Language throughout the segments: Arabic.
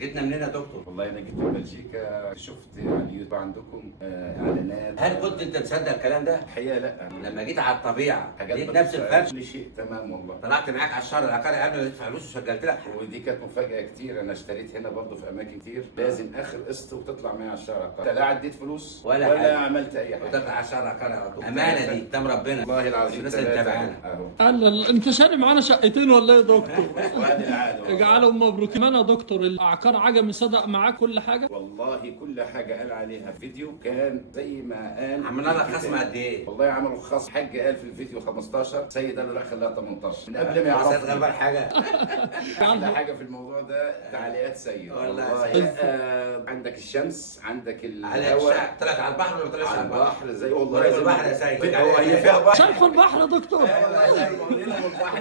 جبنا منين يا دكتور؟ والله انا جيت من بلجيكا، شفت على اليوتيوب عندكم اعلانات. هل كنت انت تصدق الكلام ده؟ الحقيقه لا. لما جيت على الطبيعه حاجات لقيت ما نفس الفرش، كل شيء تمام والله. طلعت معاك على الشهر العقاري قبل ما تدفع فلوس وسجلت لك. ودي كانت مفاجاه كتير، انا اشتريت هنا برضه في اماكن كتير لازم اخر قسط وتطلع معايا على الشهر العقاري. لا عديت فلوس ولا ولا حاجة. عملت اي حاجه. وتطلع على الشهر العقاري على طول. امانه دي قدام ربنا. والله العظيم الناس اللي متابعانا. اهو. قال انت شاري معانا شقتين ولا ايه يا دكتور؟ وهذه العاده والله. اجعلهم مبروكين. انا يا دكتور الاعقار عجمي صدق معاك كل حاجه؟ والله كل حاجه قال عليها فيديو كان زي ما قال. عملنا لك خصم قد ايه؟ والله عملوا خصم. حاج قال في الفيديو 15، سيد قال له لا خليها 18 من قبل ما بس يعرف. غلبان حاجه. احلى حاجه في الموضوع ده تعليقات سيد والله عندك الشمس، عندك على الهواء، الشعب طلعت على البحر ولا طلعتش على على البحر؟ البحر زي والله طلعت زي البحر ما- يا سيد. هو هي فيها بحر. شايف البحر يا دكتور؟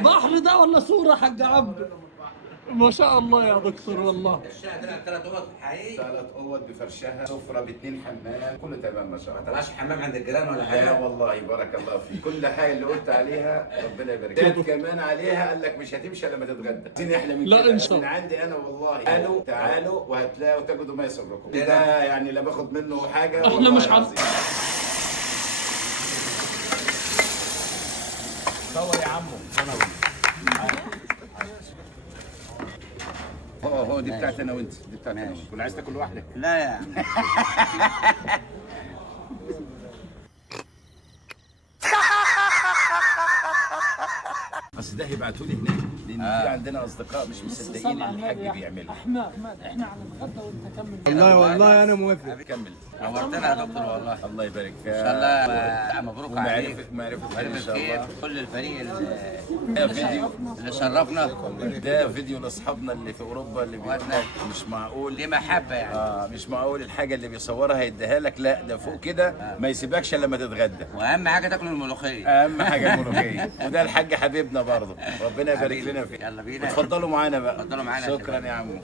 بحر ده ولا صوره يا حاج عبد؟ ما شاء الله يا دكتور والله. الشقه طلعت 3 اوض حقيقي. 3 اوض بفرشها، سفره ب2 حمام، كله تمام ما شاء ما الله. طلعش حمام عند الجيران ولا لا حاجه؟ والله بارك الله فيك، كل حاجه اللي قلت عليها ربنا يبارك فيك. كمان عليها قال لك مش هتمشي الا لما تتغدى. عايزين احلى من لا كده. إن شاء الله. من عندي انا والله. تعالوا وهتلاقوا تجدوا ما يسركم. ده يعني لا باخد منه حاجه. إحنا والله مش العظيم. صور يا عمو. هو دي بتاعتي انا وانت، دي بتاعتي انا وانت. ولا عايز تاكل لوحدك؟ لا يا عم. اصل ده هيبعتوا لي هناك لان في عندنا اصدقاء مش مصدقين ان الحاج بيعملها. احمد احنا على الغدا وانت كمل. والله انا موافق. كمل. نورتنا يا دكتور والله. الله يبارك فيك. ان شاء الله مبروك عليك. معرفة ان شاء خير الله. كل الفريق ده فيديو اللي شرفنا. ده فيديو لاصحابنا اللي في اوروبا اللي بيقول لك مش معقول. دي محبه يعني. مش معقول الحاجه اللي بيصورها يديها لك، لا ده فوق كده ما يسيبكش الا لما تتغدى. واهم حاجه تاكل الملوخيه. اهم حاجه الملوخيه. وده الحاج حبيبنا برضه، ربنا يبارك لنا فيه. يلا بينا. اتفضلوا معانا بقى. اتفضلوا معانا يا شكرا يا عمو.